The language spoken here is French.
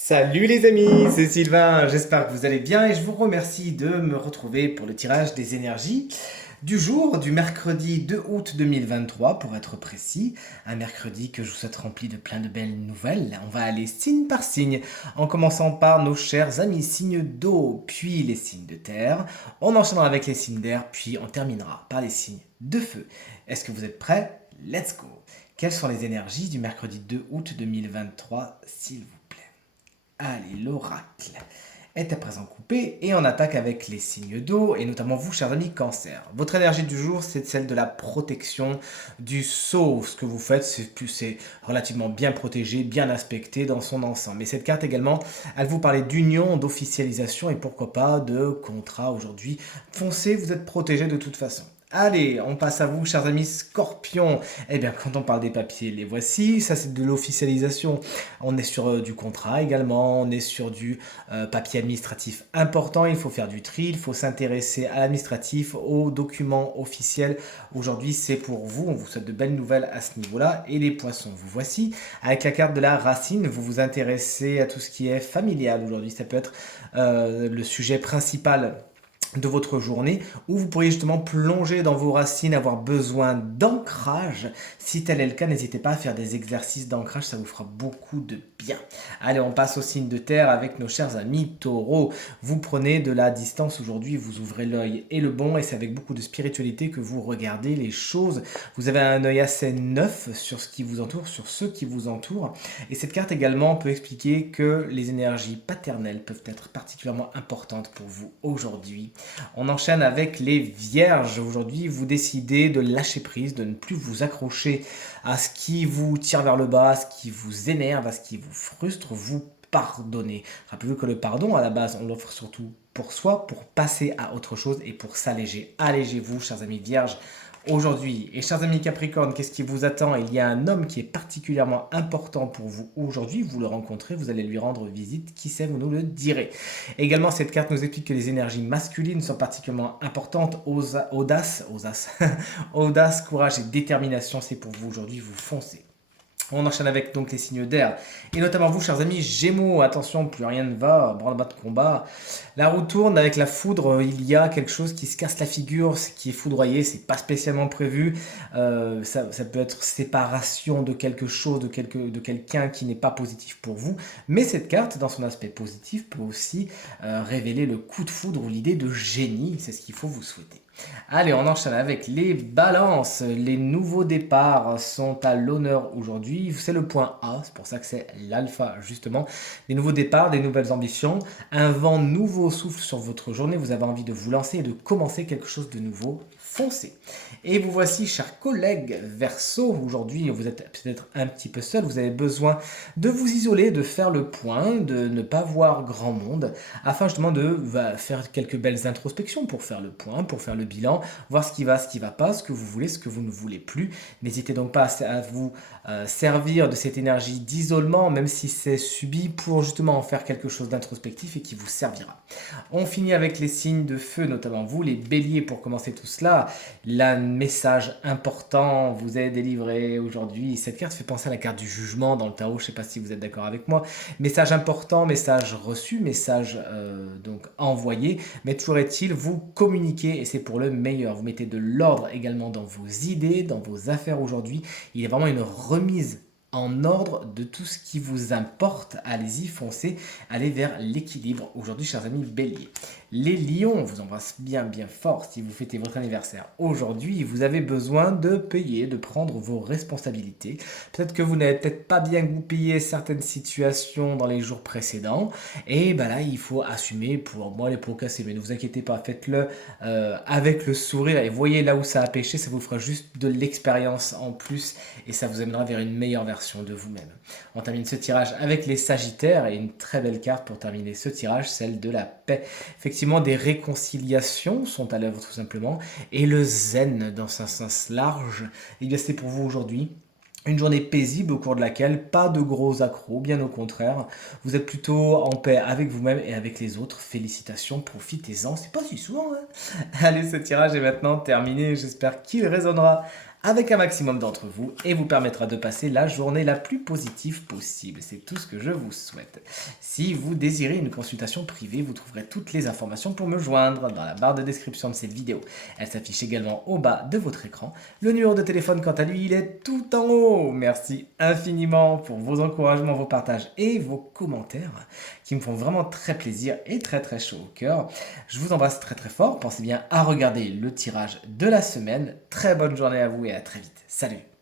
Salut les amis, c'est Sylvain, j'espère que vous allez bien et je vous remercie de me retrouver pour le tirage des énergies du jour du mercredi 2 août 2023 pour être précis, un mercredi que je vous souhaite rempli de plein de belles nouvelles. On va aller signe par signe en commençant par nos chers amis signes d'eau, puis les signes de terre, on enchaînera avec les signes d'air, puis on terminera par les signes de feu. Est-ce que vous êtes prêts? Let's go! Quelles sont les énergies du mercredi 2 août 2023 s'il vous plaît? Allez, l'oracle est à présent coupé et on attaque avec les signes d'eau et notamment vous, chers amis cancer. Votre énergie du jour, c'est celle de la protection du sceau. Ce que vous faites, c'est relativement bien protégé, bien aspecté dans son ensemble. Mais cette carte également, elle vous parlait d'union, d'officialisation et pourquoi pas de contrat aujourd'hui. Foncez, vous êtes protégé de toute façon. Allez, on passe à vous, chers amis scorpions. Eh bien, quand on parle des papiers, les voici. Ça, c'est de l'officialisation. On est sur du contrat également. On est sur du papier administratif important. Il faut faire du tri. Il faut s'intéresser à l'administratif, aux documents officiels. Aujourd'hui, c'est pour vous. On vous souhaite de belles nouvelles à ce niveau-là. Et les poissons, vous voici. Avec la carte de la racine, vous vous intéressez à tout ce qui est familial aujourd'hui. Ça peut être le sujet principal de votre journée où vous pourriez justement plonger dans vos racines, avoir besoin d'ancrage. Si tel est le cas, n'hésitez pas à faire des exercices d'ancrage, ça vous fera beaucoup de bien. Allez, on passe au signe de terre avec nos chers amis taureaux. Vous prenez de la distance aujourd'hui, vous ouvrez l'œil et le bon et c'est avec beaucoup de spiritualité que vous regardez les choses. Vous avez un œil assez neuf sur ce qui vous entoure, sur ceux qui vous entourent. Et cette carte également peut expliquer que les énergies paternelles peuvent être particulièrement importantes pour vous aujourd'hui. On enchaîne avec les vierges. Aujourd'hui, vous décidez de lâcher prise, de ne plus vous accrocher à ce qui vous tire vers le bas, à ce qui vous énerve, à ce qui vous frustre. Vous pardonnez. Rappelez-vous que le pardon, à la base, on l'offre surtout pour soi, pour passer à autre chose et pour s'alléger. Allégez-vous, chers amis vierges, aujourd'hui. Et chers amis Capricorne, qu'est-ce qui vous attend? Il y a un homme qui est particulièrement important pour vous aujourd'hui. Vous le rencontrez, vous allez lui rendre visite. Qui sait, vous nous le direz. Également, cette carte nous explique que les énergies masculines sont particulièrement importantes. Audace, courage et détermination, c'est pour vous aujourd'hui. Vous foncez. On enchaîne avec donc les signes d'air. Et notamment vous, chers amis Gémeaux, attention, plus rien ne va, branle-bas de combat. La roue tourne avec la foudre, il y a quelque chose qui se casse la figure, ce qui est foudroyé, c'est pas spécialement prévu. Ça peut être séparation de quelque chose, de quelqu'un qui n'est pas positif pour vous. Mais cette carte, dans son aspect positif, peut aussi révéler le coup de foudre ou l'idée de génie. C'est ce qu'il faut vous souhaiter. Allez, on enchaîne avec les balances. Les nouveaux départs sont à l'honneur aujourd'hui. C'est le point A, c'est pour ça que c'est l'alpha justement. Des nouveaux départs, des nouvelles ambitions. Un vent nouveau souffle sur votre journée. Vous avez envie de vous lancer et de commencer quelque chose de nouveau. Foncez. Et vous voici, chers collègues Verseau. Aujourd'hui, vous êtes peut-être un petit peu seul. Vous avez besoin de vous isoler, de faire le point, de ne pas voir grand monde, afin justement de faire quelques belles introspections pour faire le point, pour faire le bilan, voir ce qui va, ce qui ne va pas, ce que vous voulez, ce que vous ne voulez plus. N'hésitez donc pas à vous servir de cette énergie d'isolement, même si c'est subi, pour justement en faire quelque chose d'introspectif et qui vous servira. On finit avec les signes de feu, notamment vous, les béliers, pour commencer tout cela. Le message important vous est délivré aujourd'hui. Cette carte fait penser à la carte du jugement dans le tarot, je ne sais pas si vous êtes d'accord avec moi. Message important, message reçu, message donc envoyé, mais toujours est-il, vous communiquez et c'est pour le meilleur. Vous mettez de l'ordre également dans vos idées, dans vos affaires aujourd'hui. Il y a vraiment une remise en ordre de tout ce qui vous importe. Allez-y, foncez, allez vers l'équilibre aujourd'hui, chers amis béliers. Les lions, on vous embrasse bien bien fort si vous fêtez votre anniversaire aujourd'hui. Vous avez besoin de payer, de prendre vos responsabilités. Peut-être que vous n'avez peut-être pas bien goupillé certaines situations dans les jours précédents. Et ben là, il faut assumer pour moi les pots cassés. Mais ne vous inquiétez pas, faites-le avec le sourire et voyez là où ça a pêché. Ça vous fera juste de l'expérience en plus et ça vous amènera vers une meilleure version de vous-même. On termine ce tirage avec les Sagittaires et une très belle carte pour terminer ce tirage, celle de la paix. Effectivement, des réconciliations sont à l'œuvre tout simplement et le zen dans un sens large, eh bien c'est pour vous aujourd'hui. Une journée paisible au cours de laquelle pas de gros accros, bien au contraire. Vous êtes plutôt en paix avec vous-même et avec les autres. Félicitations, profitez-en, c'est pas si souvent. Hein. Allez, ce tirage est maintenant terminé. J'espère qu'il résonnera avec un maximum d'entre vous et vous permettra de passer la journée la plus positive possible. C'est tout ce que je vous souhaite. Si vous désirez une consultation privée, vous trouverez toutes les informations pour me joindre dans la barre de description de cette vidéo. Elle s'affiche également au bas de votre écran. Le numéro de téléphone, quant à lui, il est tout en haut. Merci infiniment pour vos encouragements, vos partages et vos commentaires qui me font vraiment très plaisir et très très chaud au cœur. Je vous embrasse très très fort. Pensez bien à regarder le tirage de la semaine. Très bonne journée à vous et à très vite. Salut!